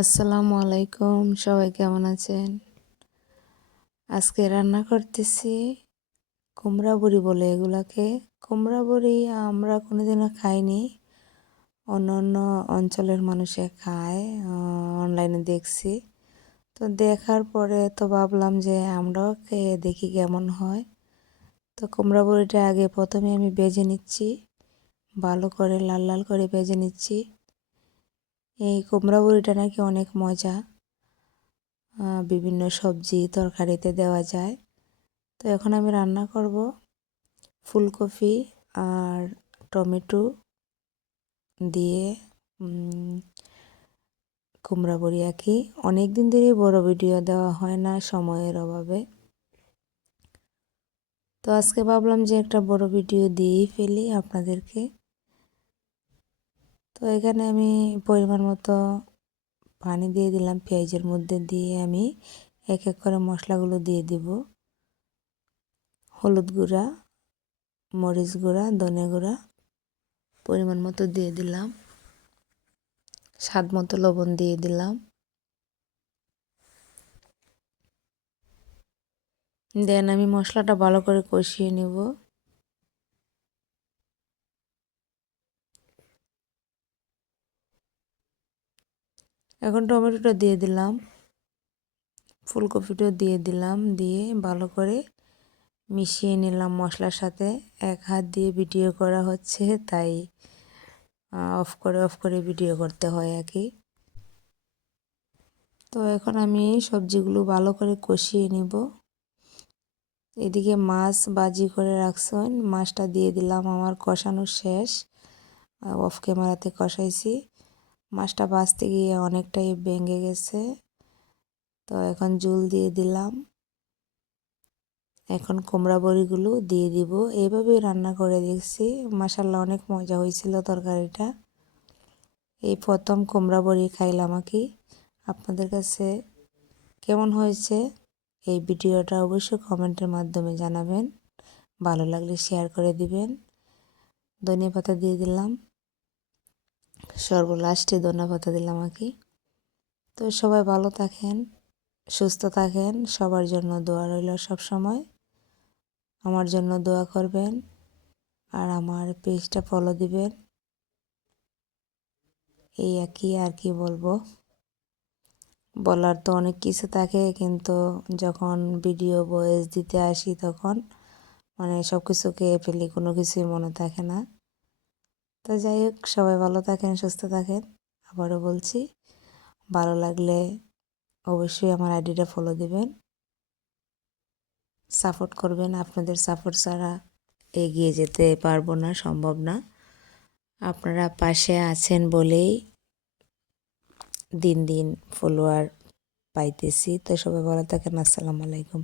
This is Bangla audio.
আসসালামু আলাইকুম, সবাই কেমন আছেন? আজকে রান্না করতেছি কুমড়া বড়ি বলে এগুলাকে। কুমড়া বড়ি আমরা কোনোদিনও খাইনি, অন্য অন্য অঞ্চলের মানুষে খায়। অনলাইনে দেখছি, তো দেখার পরে তো ভাবলাম যে আমরাও খেয়ে দেখি কেমন হয়। তো কুমড়া বড়িটা আগে প্রথমে আমি ভেজে নিচ্ছি, ভালো করে লাল লাল করে ভেজে নিচ্ছি। এই কুমড়া বড়িটা নাকি অনেক মজা, বিভিন্ন সবজি তরকারিতে দেওয়া যায়। তো এখন আমি রান্না করব ফুলকপি আর টমেটো দিয়ে কুমড়া বড়ি আঁকি। অনেক দিন ধরেই বড় ভিডিও দেওয়া হয় না সময়ের অভাবে, তো আজকে ভাবলাম যে একটা বড় ভিডিও দিয়েই ফেলি আপনাদেরকে। তো এখানে আমি পরিমাণ মতো পানি দিয়ে দিলাম, পেঁয়াজের মধ্যে দিয়ে আমি এক এক করে মশলাগুলো দিয়ে দিব। হলুদ গুঁড়া, মরিচ গুঁড়া, ধনে গুঁড়া পরিমাণ মতো দিয়ে দিলাম, স্বাদ মতো লবণ দিয়ে দিলাম। দেন আমি মশলাটা ভালো করে কষিয়ে নেব। এখন টমেটোটা দিয়ে দিলাম, ফুলকপিটাও দিয়ে দিলাম, দিয়ে ভালো করে মিশিয়ে নিলাম মশলার সাথে। এক হাত দিয়ে ভিডিও করা হচ্ছে, তাই অফ করে ভিডিও করতে হয় আর কি। তো এখন আমি সবজিগুলো ভালো করে কষিয়ে নিব। এদিকে মাছ ভাজি করে রাখছেন, মাছটা দিয়ে দিলাম। আমার কষানো শেষ, অফ ক্যামেরাতে কষাইছি। মাছটা ভাজতে গিয়ে অনেকটাই ভেঙে গেছে, তো এখন ঝোল দিয়ে দিলাম। এখন কুমড়া বড়িগুলো দিয়ে দিব। এইভাবেই রান্না করে দেখছি, মাশাআল্লাহ অনেক মজা হয়েছিল তরকারিটা। এই প্রথম কুমড়া বড়ি খাইলাম আর কি। আপনাদের কাছে কেমন হয়েছে এই ভিডিওটা অবশ্যই কমেন্টের মাধ্যমে জানাবেন, ভালো লাগলে শেয়ার করে দিবেন। ধনিয়া পাতা দিয়ে দিলাম, সর্বলাস্টে ধনিয়া পাতা দিলাম আর কি। তো সবাই ভালো থাকেন, সুস্থ থাকেন, সবার জন্য দোয়া রইল সব সময়। আমার জন্য দোয়া করবেন আর আমার পেজটা ফলো দিবেন। এই একই আর কি বলবো, বলার তো অনেক কিছু থাকে, কিন্তু যখন ভিডিও ভয়েস দিতে আসি তখন সব কিছু খেয়ে ফেলি, কোনো কিছুই মনে থাকে না। তো যাই হোক, সবাই ভালো থাকেন, সুস্থ থাকেন। আবারও বলছি, ভালো লাগলে অবশ্যই আমার আইডিটা ফলো দিবেন, সাপোর্ট করবেন। আপনাদের সাপোর্ট ছাড়া এগিয়ে যেতে পারবো না, সম্ভব না। আপনারা পাশে আছেন বলেই দিন দিন ফলোয়ার পাইতেছি। তো সবাই ভালো থাকেন, আসসালামু আলাইকুম।